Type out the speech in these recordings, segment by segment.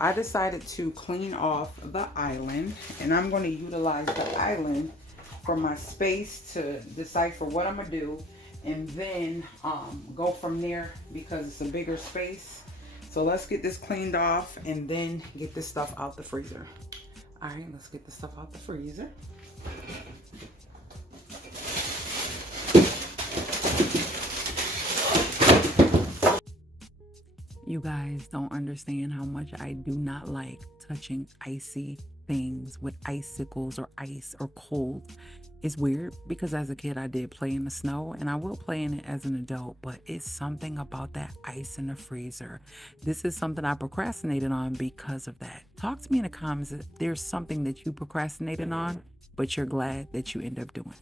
I decided to clean off the island, and I'm going to utilize the island for my space to decipher what I'm going to do, and then go from there because it's a bigger space. So let's get this cleaned off and then get this stuff out the freezer. All right, let's get this stuff out the freezer. You guys don't understand how much I do not like touching icy things with icicles or ice or cold. It's weird because as a kid I did play in the snow, and I will play in it as an adult, but it's something about that ice in the freezer. This is something I procrastinated on because of that. Talk to me in the comments if there's something that you procrastinated on, but you're glad that you end up doing it.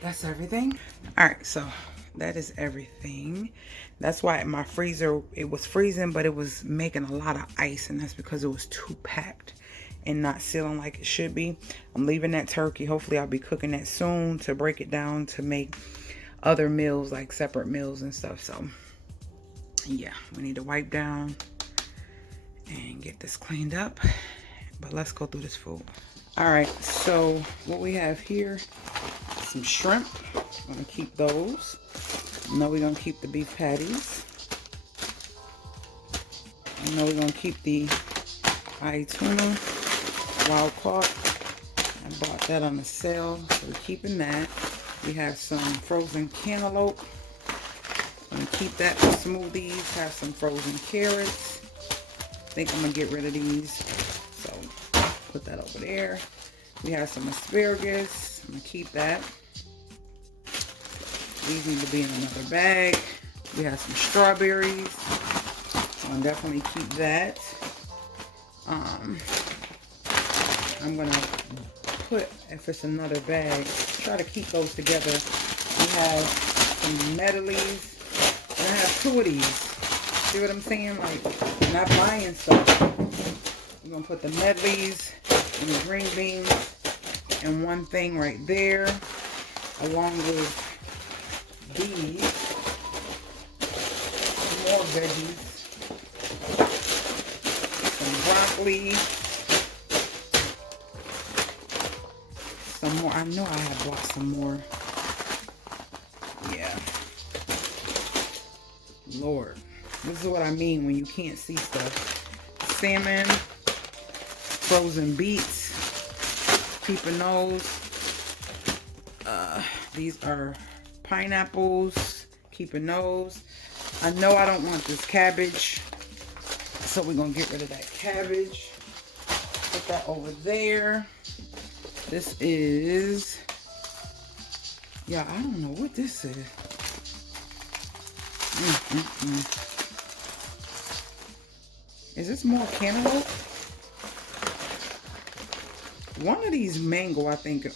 That's everything. All right, so that is everything. That's why my freezer, it was freezing, but it was making a lot of ice, and that's because it was too packed and not sealing like it should be. I'm leaving that turkey. Hopefully I'll be cooking that soon to break it down to make other meals, like separate meals and stuff. So yeah, we need to wipe down and get this cleaned up, but let's go through this food. All right, so what we have here, some shrimp. I'm gonna keep those. Know we're gonna keep the beef patties. I know we're gonna keep the eye tuna, wild caught. I bought that on the sale, so we're keeping that. We have some frozen cantaloupe. I'm gonna keep that for smoothies. Have some frozen carrots. I think I'm gonna get rid of these, so put that over there. We have some asparagus. I'm gonna keep that. These need to be in another bag. We have some strawberries. I'll definitely keep that. I'm gonna put, if it's another bag, try to keep those together. We have some medleys. And I have two of these. See what I'm saying? Like, I'm not buying stuff. I'm gonna put the medleys and the green beans in one thing right there, along with these, more veggies, some broccoli, some more. I know I had bought some more. Yeah. Lord, this is what I mean when you can't see stuff. Salmon, frozen beets, keeping those. These are pineapples, keeping those. I know I don't want this cabbage, so we're gonna get rid of that cabbage. Put that over there. This is, yeah, I don't know what this is. Is this more cantaloupe? One of these mango, I think,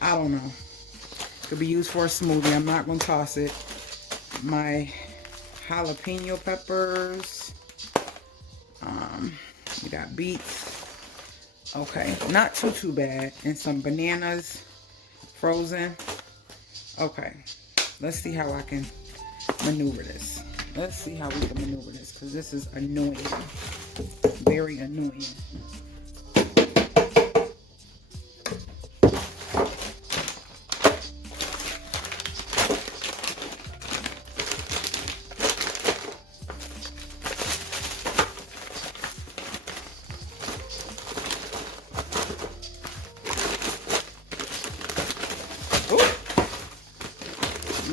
I don't know. Could be used for a smoothie. I'm not going to toss it. my jalapeno peppers. We got beets. Okay, not too bad. And some bananas, frozen. Okay, let's see how I can maneuver this. Let's see how we can maneuver this, because this is annoying. Very annoying.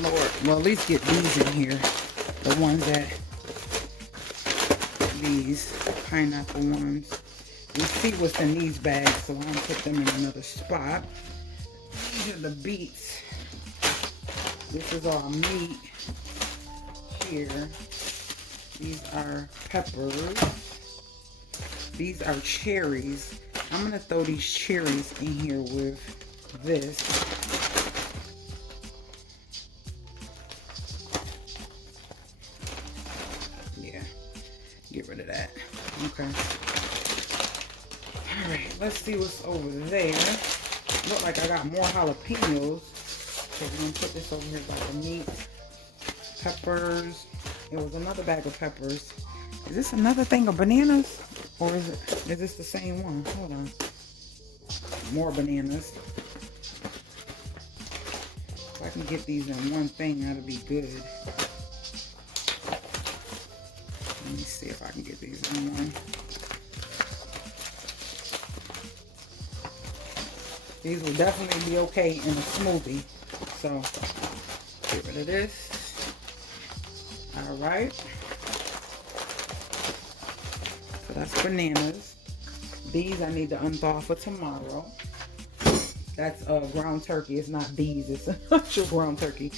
Lord, well, at least get these in here. The ones that, these pineapple ones. We see what's in these bags, so I'm gonna put them in another spot. These are the beets. This is our meat here. These are peppers. These are cherries. I'm gonna throw these cherries in here with this. Get rid of that. Okay. All right, let's see what's over there. Look like I got more jalapenos. So we're gonna put this over here by the meat. Peppers. It was another bag of peppers. Is this another thing of bananas? Or is this the same one? Hold on. More bananas. If I can get these in one thing, that'll be good. Let me see if I can get these in one. These will definitely be okay in a smoothie. So, get rid of this. All right. So that's bananas. These I need to unthaw for tomorrow. That's ground turkey. It's not bees. It's actual ground turkey.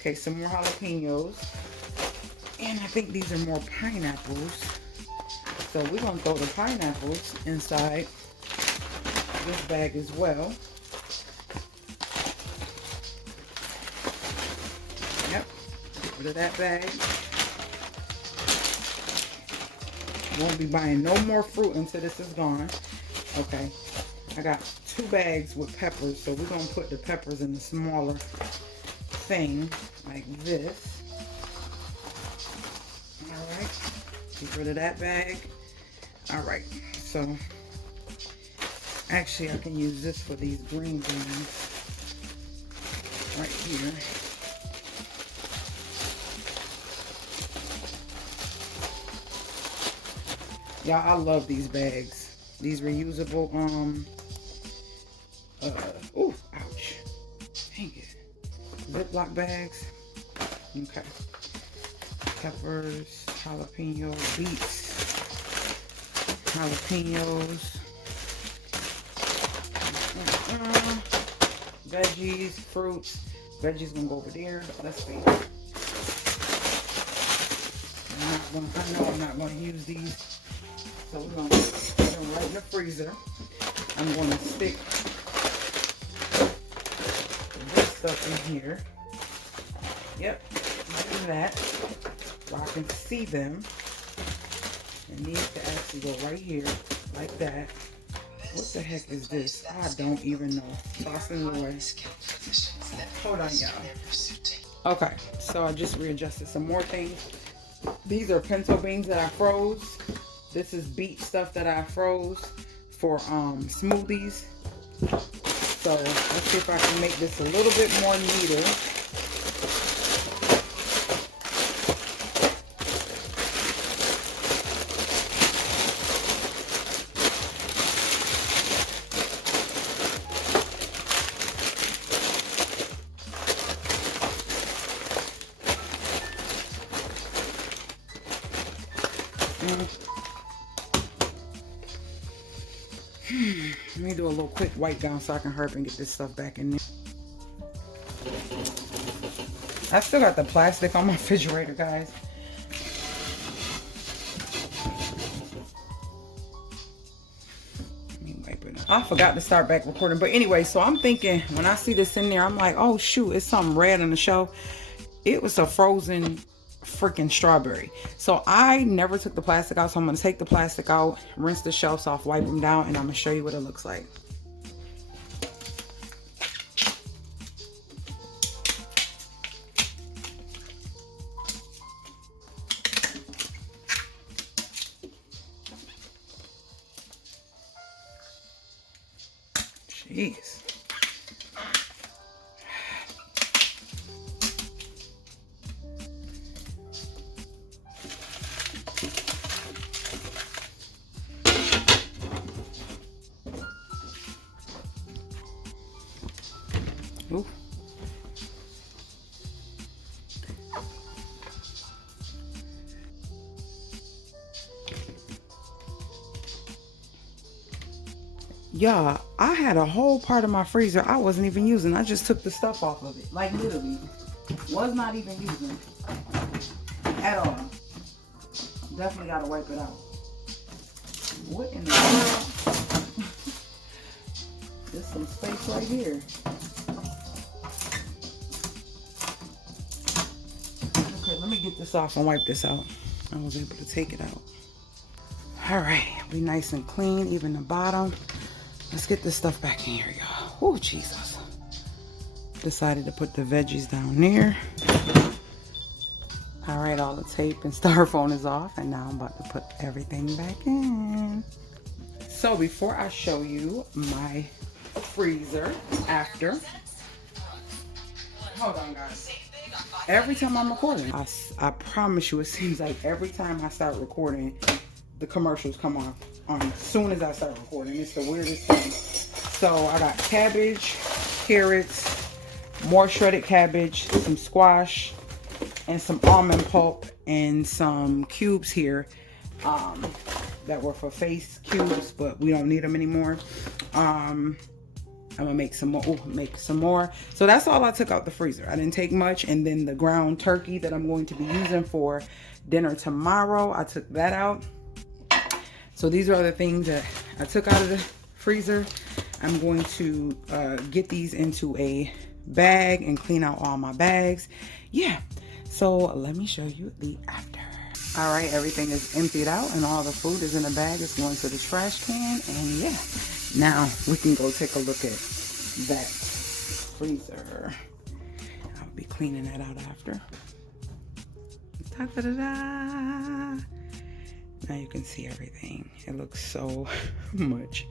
Okay, some more jalapenos. And I think these are more pineapples. So we're going to throw the pineapples inside this bag as well. Yep. Get rid of that bag. Won't be buying no more fruit until this is gone. Okay. I got 2 bags with peppers. So we're going to put the peppers in the smaller thing like this. Alright, get rid of that bag. Alright, so actually I can use this for these green beans right here. Y'all, I love these bags. These reusable, ooh, ouch. Dang it. Ziploc bags. Okay. Peppers, jalapeno, beets, jalapenos, veggies, fruits. Veggies gonna go over there, but let's see. I know I'm not gonna use these, so we're gonna put them right in the freezer. I'm gonna stick this stuff in here. Yep, do that. So I can see them. And these to actually go right here, like that. What the heck is this? I don't even know. Sauce and Lord. Hold on, y'all. Okay, so I just readjusted some more things. These are pinto beans that I froze. This is beet stuff that I froze for smoothies. So let's see if I can make this a little bit more neater. Let me do a little quick wipe down so I can hurry up and get this stuff back in there. I still got the plastic on my refrigerator, guys. Let me wipe it up. I forgot to start back recording. But anyway, so I'm thinking when I see this in there, I'm like, oh shoot, it's something red on the shelf. it was a frozen freaking strawberry. So I never took the plastic out, so I'm gonna take the plastic out, rinse the shelves off, wipe them down, and I'm gonna show you what it looks like. Jeez. Ooh. Y'all, I had a whole part of my freezer I wasn't even using. I just took the stuff off of it. Like literally. Was not even using at all. Definitely gotta wipe it out. What in the world? There's some space right here. Okay, let me get this off and wipe this out. I was able to take it out. All right, we nice and clean, even the bottom. Let's get this stuff back in here, y'all. Oh, Jesus. Decided to put the veggies down there. All right, all the tape and styrofoam is off, and now I'm about to put everything back in. So before I show you my freezer after, hold on, guys. Every time I'm recording, I promise you, it seems like every time I start recording, the commercials come on as soon as I start recording. It's the weirdest thing. So I got cabbage, carrots, more shredded cabbage, some squash, and some almond pulp, and some cubes here that were for face cubes, but we don't need them anymore. I'm gonna make some more. So that's all I took out the freezer. I didn't take much. And then the ground turkey that I'm going to be using for dinner tomorrow, I took that out. So these are the things that I took out of the freezer. I'm going to get these into a bag and clean out all my bags. Yeah, so let me show you the after. All right, everything is emptied out and all the food is in a bag. It's going to the trash can, and yeah, now we can go take a look at that freezer. I'll be cleaning that out after. Da-da-da-da. Now you can see everything. It looks so much